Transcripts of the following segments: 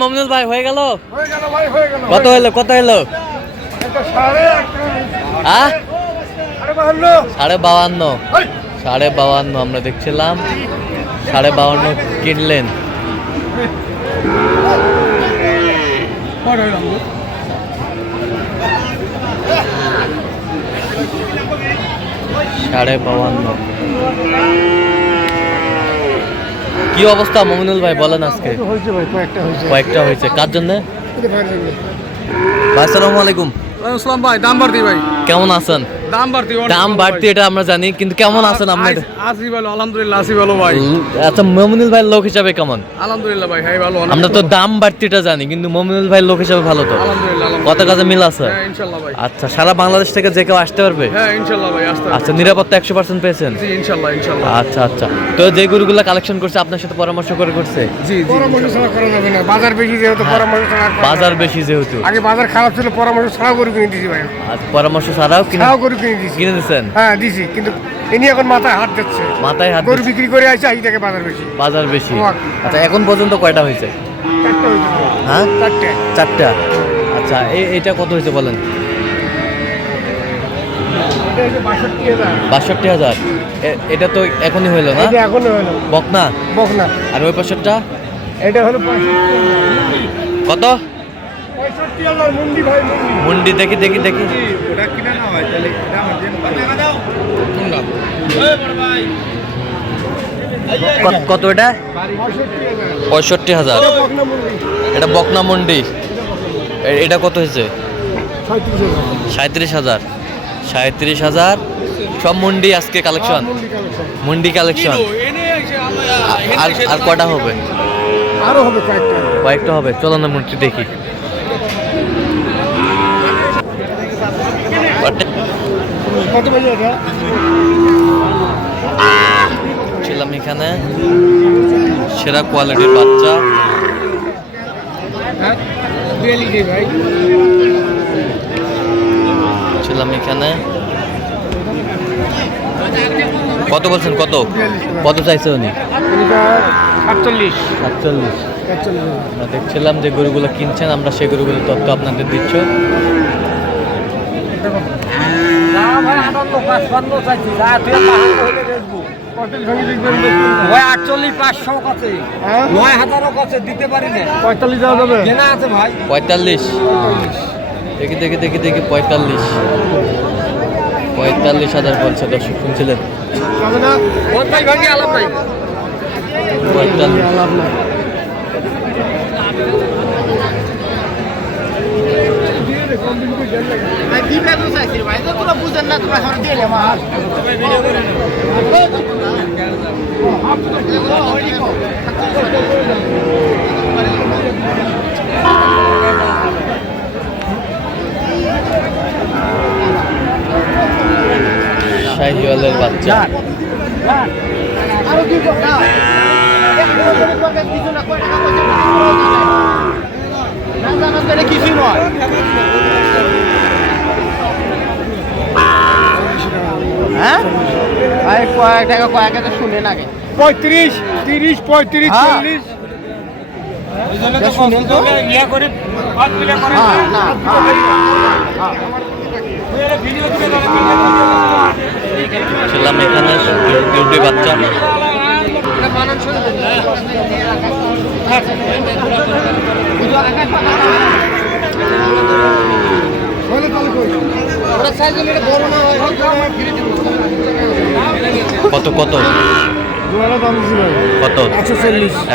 মমিনুল ভাই হয়ে গেল কত হলো সাড়ে বাউান্ন আমরা দেখছিলাম 52.5 কিনলেন। সাড়ে 52 কি অবস্থা মমিনুল ভাই বলেন আজকে? কয়েকটা হয়েছে কার জন্য? ভাই আসসালামু আলাইকুম। ভাই দাম বাড়তি ভাই কেমন আছেন? দাম বাড়তি এটা আমরা জানি, কিন্তু কেমন আছেন আপনি? আসি ভালো আলহামদুলিল্লাহ, আসি ভালো ভাই। আচ্ছা মমিনুল ভাই লোক হিসাবে কেমন? আলহামদুলিল্লাহ ভাই, হ্যাঁ ভালো। আমরা তো দাম বাড়তিটা জানি, কিন্তু মমিনুল ভাই লোক হিসাবে ভালো তো? আলহামদুলিল্লাহ। কত কাজে মিল আছে? হ্যাঁ ইনশাআল্লাহ ভাই। আচ্ছা সারা বাংলাদেশ থেকে যে কেউ আসতে পারবে? হ্যাঁ ইনশাআল্লাহ ভাই আসতে পারবে। আচ্ছা নিরাপত্তা 100% পেয়েছেন? জি ইনশাআল্লাহ। আচ্ছা তো যে গরুগুলা কালেকশন করছে আপনার সাথে পরামর্শ করছে? জি পরামর্শ ছাড়া করা যাবে না, বাজার বেশি যেহেতু পরামর্শ ছাড়া। বাজার বেশি যেহেতু আগে বাজার খারাপ ছিল, পরামর্শ ছাড়া গরু কিনে দিয়েছি ভাই। আচ্ছা পরামর্শ ছাড়াও গরু কিনে দিয়েছেন? হ্যাঁ দিছি, কিন্তু ইনি এখন মাথায় হাত দিচ্ছে। গরু বিক্রি করে আসছে, এই থেকে বাজার বেশি। আচ্ছা এখন পর্যন্ত কয়টা হয়েছে? 4টা হয়েছে। হ্যাঁ 4টা। আচ্ছা এইটা কত হয়েছে বলেন? 62,000। এটা তো এখনই হইলো না? এখনই হলো বকনা। আর ওই পাশেরটা? এটা হলো কত? 65,000 মুন্ডি ভাই। মুন্ডি দেখি ওটা কিনা না হয় তাহলে এটা আমার জন্য টাকা দাও। কত এটা? 65,000। এটা বকনা মুন্ডি। এটা কত হয়েছে? 37,000। সব মুন্ডি আজকে কালেকশন? মুন্ডি কালেকশন। আর কটা হবে? আরো হবে কয়েকটা হবে। চলো না মুন্ডি দেখি। ছিলাম এখানে সেরা কোয়ালিটির বাচ্চা। ছিলাম এখানে। কত বলছেন? কত চাইছে উনি? 47। আমরা দেখছিলাম যে গরুগুলো কিনছেন, আমরা সেই গরুগুলোর তথ্য আপনাদের দিচ্ছ। দিতে পারি না। 45 দেওয়া যাবে? কেনা আছে ভাই 45। দেখি 45,000 বলছে। দর্শক শুনছিলেন? 45। শাহিওয়ালের বাচ্চা। কিছুই নয়। হ্যাঁ কয়েক টাকা তো শুনে না। 35, 30, 35, 40। ছিলাম এখানে দুটি বাচ্চা। কত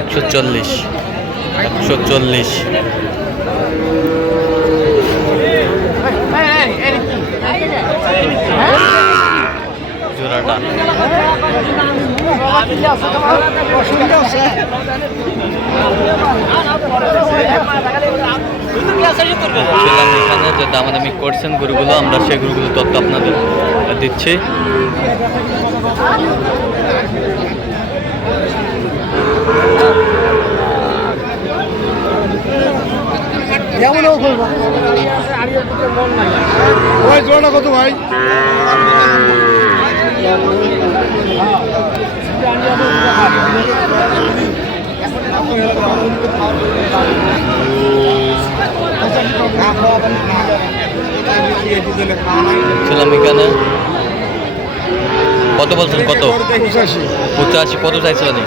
140। জোড়াটা এখানে যে দামাদামি করছেন গরুগুলো, আমরা সেই গরুগুলো তথ্য আপনাদের দিচ্ছি। কত ভাই? ছিলাম এখানে কত বলছেন কত 85 85 কত চাইছিলেন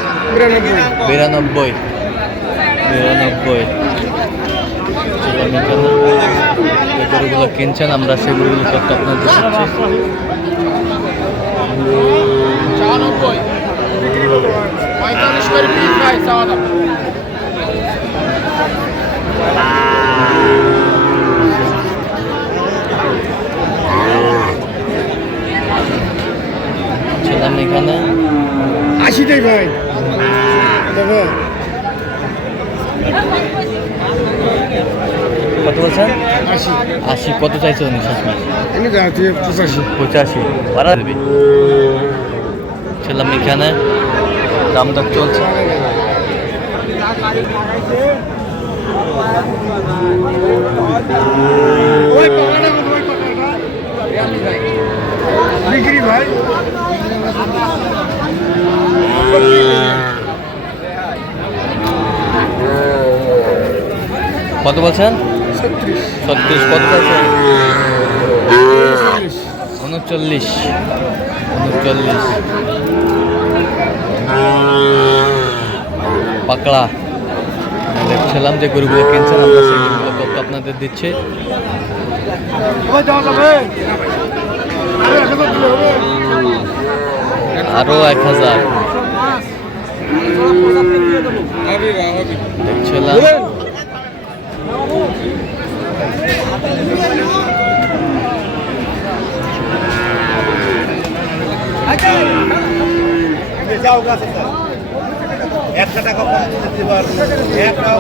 92 ছিলাম এখানে যে গরুগুলো কিনছেন আমরা সেই গরুগুলো তথ্য আপনাদের দিচ্ছি 94 বিক্রি করব 45 করে পিস ভাই চাওয়া দাম ছিলাম এখানে 80 টাই ভাই দেখো কত বলছেন 80 80 কত চাইছিলেন শেষমেশ এনে দাও 85 85 বাড়া দেবে ছিলাম এখানে দাম দর চলছে ওই পাকাটা বিক্রি ভাই কত বলছেন 36 36 কত চাইছেন 39 পাকড়া দেখছিলাম যে গরুগুলো কিনছেন আমরা সেই গরুগুলো তথ্য আপনাদের দিচ্ছি ওই দাও যাবে আরে এত দিলে হবে আরো 1000 দেখছিলাম যাও গাছে একটা টাকা কম দিতে পারবো এক টাকা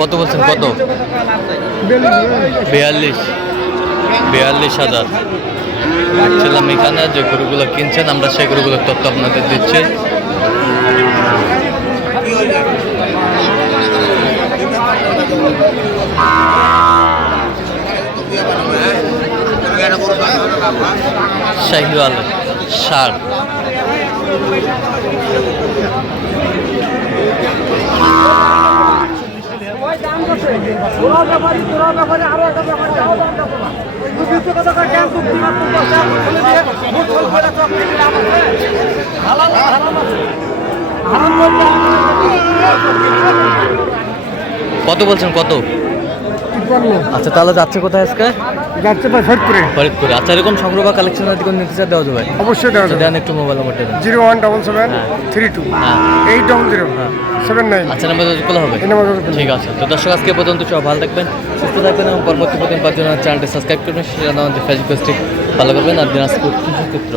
কত বলছেন কত 42,000 ছিলাম এখানে যে গরুগুলো কিনছেন আমরা সেই গরুগুলোর তথ্য আপনাদের দিচ্ছি শাহিওয়াল ষাড় কত বলছেন কত আচ্ছা তাহলে যাচ্ছে কোথায় আজকে যাচ্ছে ভাই ফরিদপুরে ফরিদপুরে আচ্ছা এরকম সংগ্রহ বা কালেকশন যদি কোনো নিতে চান দেওয়া যাবে অবশ্যই দেওয়া যাবে দেন একটু মোবাইল নাম্বারটা দেন 0177327 হ্যাঁ 800 79 আচ্ছা নাম্বার যদি খোলা হবে এই নাম্বার ঠিক আছে তো দর্শক আজকে পর্যন্ত সব ভালো থাকবেন সুস্থ থাকবেন এবং পরবর্তী প্রতিদিন পাওয়ার জন্য চ্যানেলটি সাবস্ক্রাইব করবেন সেটা আমাদের ফেসবুক পেজটি ফলো করবেন আর দিনাজপুর কৃষি ক্ষেত্র